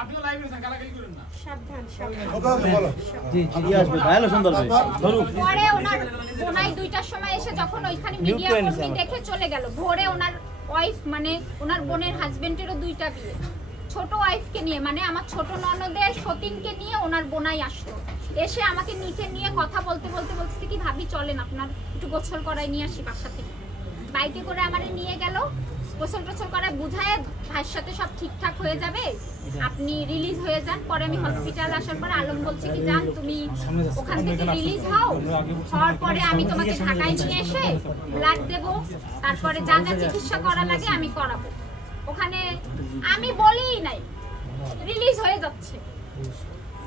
আপনিও লাইভ এসেছেন, গালাগালি করেন না। সাবধান সাবধান। ওকে বলো। জি জি আসবে ভালো সুন্দর ভাই ধরুন। পরে ওনার বোনাই 2টার সময় এসে যখন ওইখানে মিডিয়া কর্মী দেখে চলে গেল, ভোরে ওনার ওয়াইফ মানে ওনার বোনের হাজবেন্ডেরও 2টা বিয়ে, ছোট ওয়াইফকে নিয়ে মানে আমার ছোট ননদের সতীনকে নিয়ে ওনার বোনাই আসতো, এসে আমাকে নিচে নিয়ে কথা বলতে বলতে বলছে কি ভাবি চলেন আপনার একটু গোসল করাই নিয়ে আসি বাসা থেকে। বাইকে করে আমারে নিয়ে গেল, গোসল টোসল করায় বুঝায় ভাইয়ের সাথে সব ঠিকঠাক হয়ে যাবে, আপনি রিলিজ হয়ে যান। পরে আমি হসপিটাল আসার পর আলম বলছে কি যান তুমি ওখান থেকে রিলিজ হও, হওয়ার পরে আমি তোমাকে ঢাকায় নিয়ে এসে ব্লাড দেব, তারপরে যা যা চিকিৎসা করা লাগে আমি করাবো। ওখানে আমি বলিই নাই রিলিজ হয়ে যাচ্ছে,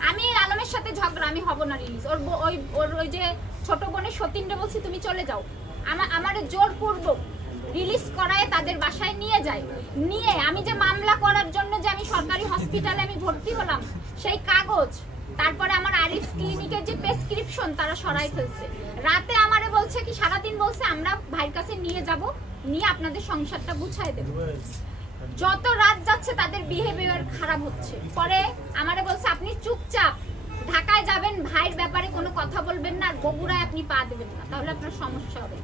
আমি আলমের সাথে ঝগড়া, আমি হব না রিলিজ। ওই যে ছোট বোনের সতীনরে বলছি তুমি চলে যাও, আমার জোরপূর্বক রিলিজ করায় তাদের বাসায় নিয়ে যায়, নিয়ে আমি যে মামলা করার জন্য যে আমি সরকারি হসপিটালে আমি ভর্তি হলাম সেই কাগজ, তারপরে আমার আরিফ ক্লিনিকের যে প্রেসক্রিপশন তারা সরাই ফেলছে। রাতে আমারে বলছে কি সারাদিন বলছে আমরা ভাইয়ের কাছে নিয়ে যাব, নিয়ে আপনাদের সংসারটা গুছায় দেব। যত রাত যাচ্ছে তাদের বিহেভিয়ার খারাপ হচ্ছে। পরে আমারে বলছে আপনি চুপচাপ ঢাকায় যাবেন, ভাইয়ের ব্যাপারে কোনো কথা বলবেন না, আর বগুড়ায় আপনি পা দেবেন না, তাহলে আপনার সমস্যা হবে।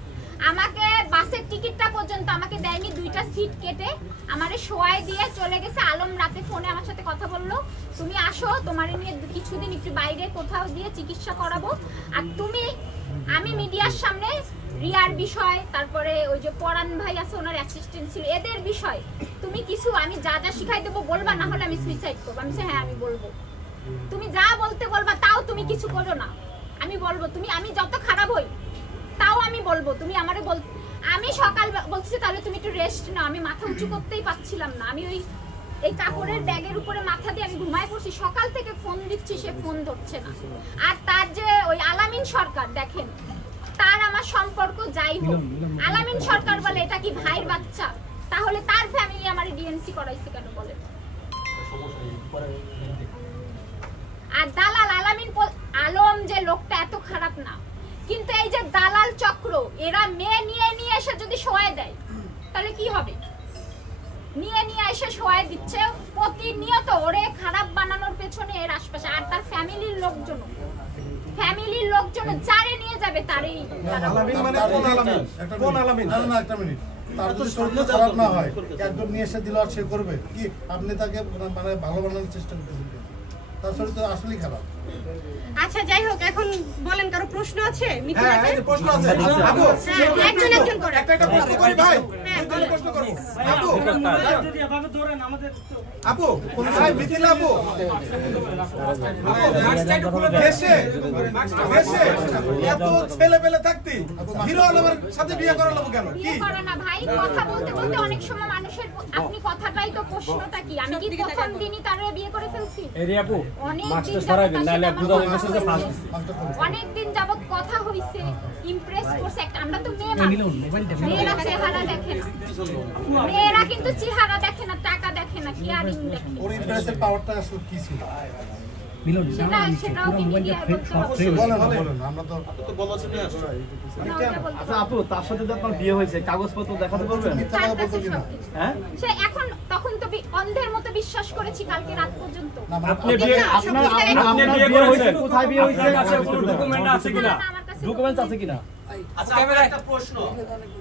আমাকে বাসের টিকিটটা পর্যন্ত আমাকে দেয়নি, 2টা সিট কেটে আমারে শোয়াই দিয়ে চলে গেছে। আলম রাতে ফোনে আমার সাথে কথা বললো, তুমি আসো তোমারে নিয়ে কিছুদিন একটু বাইরে কোথাও দিয়ে চিকিৎসা করাবো, আর তুমি আমি মিডিয়ার সামনে রিয়ার বিষয়, তারপরে ওই যে পরান ভাই আছে ওনার অ্যাসিস্ট্যান্ট ছিল, এদের বিষয় তুমি কিছু আমি যা যা শিখাই দেবো বলবা, না হলে আমি সুইসাইড করবো। আমি হ্যাঁ আমি বলবো, তুমি যা বলতে বলবা তাও তুমি কিছু করো না, আমি বলবো তুমি আমি যত খারাপ হই তাও আমি বলবো, তুমি আমারে বল। আমি সকাল বলছি তাহলে তুমি একটু রেস্ট নাও, আমি মাথা উঁচু করতেই পারছিলাম না, আমি এই কাপড়ের ব্যাগের উপরে মাথা দিয়ে আমি ঘুমায় পড়ছি, সকাল থেকে ফোন দিচ্ছি সে ফোন ধরছে না। আর তার যে ওই আলামিন সরকার দেখেন, তার আমার সম্পর্ক যাই হোক, আলামিন সরকার বলে এটা কি ভাইয়ের বাচ্চা, তাহলে তার ফ্যামিলি আমার ডিএনসি করাইছে কেন বলে। আর দালাল আলম যে লোকটা এত খারাপ না, কিন্তু এই যে দালাল চক্র এরা মেয়ে নিয়ে নিয়ে এসে যদি শোয়াই দেয় তাহলে কি হবে, নিয়ে নিয়ে এসে শোয়াই দিচ্ছে প্রতিনিয়ত, ওরে খারাপ বানানোর পেছনে এর আশপাশে। আর তার ফ্যামিলির লোকজন যারে নিয়ে যাবে তারই আলামিন মানে কোন আলামিন? কোন আলামিন? না একটা মিনিট, তার যদি শরীর খারাপ না হয় একদম নিয়ে এসে দিল আর সে করবে কি? আপনি তাকে মানে ভালো বানানোর চেষ্টা করতেছেন, তার শরীর তো আসলেই খারাপ। আচ্ছা যাই হোক, এখন বলেন কারো প্রশ্ন আছে? হ্যাঁ প্রশ্ন আছে। আপু একজন একজন করে একটা প্রশ্ন করি ভাই, দুটো প্রশ্ন করব। আপু যদি এভাবে ধরেন আমাদের আপু ভাই মিথিলা আপু, মাস্কটা খুলে দেশে এত ছেলে পেলে থাকতি হিরো আলমের সাথে বিয়ে করা লাগবে কেন? কি করে না ভাই, কথা বলতে বলতে অনেক সময় মানুষের আপনি কথাটাই তো প্রশ্নটা কি, আমি কি প্রথম দিনই তারে বিয়ে করে ফেলছি? এরি আপু অনেক মাস্টার সরাইবেন নালে বুঝা যাবে যে ফাঁস অনেক দিন যাবত কথা হইছে, ইমপ্রেস করছে একটা। আমরা তো মেয়েরা চেহারা দেখে না, মেয়েরা কিন্তু চেহারা দেখে না, টাকা দেখে না, কেয়ারিং দেখে। ওর ইমপ্রেসের পাওয়ারটা আসলে কি ছিল? সেটাও কি মিডিয়া বলতে পারছে? বলেন আমরা তো বলছি না। আচ্ছা আপু তার সাথে যে আপনার বিয়ে হয়েছে কাগজপত্র দেখাতে বলবেন? হ্যাঁ সে এখন তখন তো অন্ধের মতো বিশ্বাস করেছি কালকে রাত পর্যন্ত। আপনি বিয়ে আপনার বিয়ে হয়েছে কোথায় বিয়ে হয়েছে? আছে কোনো ডকুমেন্ট আছে কিনা? ডকুমেন্টস আছে কিনা? আচ্ছা আমার একটা প্রশ্ন,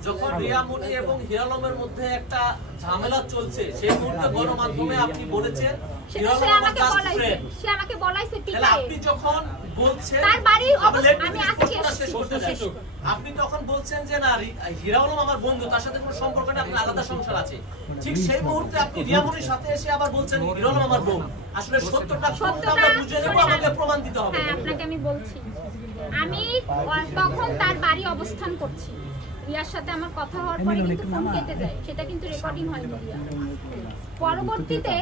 যখন রিয়ামণি এবং হিরালমের মধ্যে একটা ঝামেলা চলছে সেই মুহূর্তে গণমাধ্যমে আপনি বলেছেন সে আমাকে বলাইছে তাহলে আপনি যখন বলছেন তার বাড়ি আমি আজকে আপনি তখন বলছেন যে না হিরালম আমার বন্ধু, তার সাথে কোনো সম্পর্ক নেই, আপনার আলাদা সংসার আছে, ঠিক সেই মুহূর্তে আপনি রিয়ামণির সাথে এসে আবার বলছেন হিরালম আমার বউ। আসলে সত্যটা আমরা বুঝে নেব, আমাকে প্রমাণ দিতে হবে। হ্যাঁ আপনাকে আমি বলছি, আমি তখন তার বাড়ি অবস্থান করছি, রিয়ার সাথে আমার কথা হওয়ার পরে কিন্তু ফোন কেটে যায়, সেটা কিন্তু রেকর্ডিং হয়নি। রিয়া পরবর্তীতে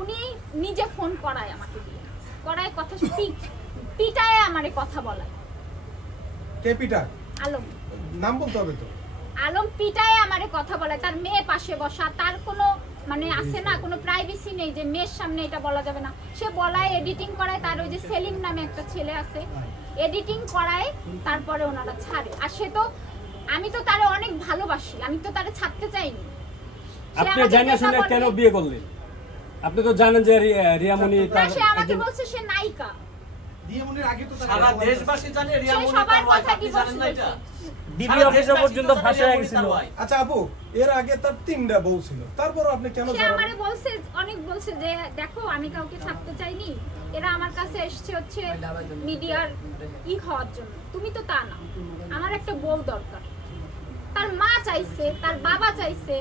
উনি নিজে ফোন করায় আমাকে, দিয়ে করায় কথা পিটায় আমারে কথা বলায়। কে পিটা? আলম, নাম বলতে হবে তো। আলম পিটায় আমারে কথা বলায়, তার মেয়ে পাশে বসা, তার কোনো মানে আছে না কোনো প্রাইভেসি নেই যে মেয়ের সামনে এটা বলা যাবে না। সে বলায়, এডিটিং করায়, তার ওই যে সেলিম নামে একটা ছেলে আছে, এডিটিং করায়, তারপরে ওনারা ছাড়ে। আর সে তো আমি তো তারে অনেক ভালোবাসি, আমি তো তারে ছাড়তে চাইনি। আপনি জানেন শুনে কেন বিয়ে করলেন? আপনি তো জানেন যে রিয়ামণি না, সে আমাকে বলছে সে নায়িকা। সারা দেশবাসী জানে রিয়া সে মনি সবার তার wife, কথা আপনি কি জানেন না বলছে? এটা? ডিবি সারা অফিসে দেশবাসী পর্যন্ত তো জানে ফাঁসে রিয়া হয়ে মনি তার গেছিল। wife। আচ্ছা আপু, এর আগে তার 3টা বউ ছিল, তারপর আপনি কেন সে জড়ালেন? আমারে বলছে, অনেক বলছে যে দেখো আমি কাউকে ছাড়তে চাইনি, এরা আমার কাছে এসছে হচ্ছে মিডিয়ার হওয়ার জন্য। তুমি তো তা না, আমার একটা বউ দরকার। তার মা চাইছে, তার বাবা চাইছে,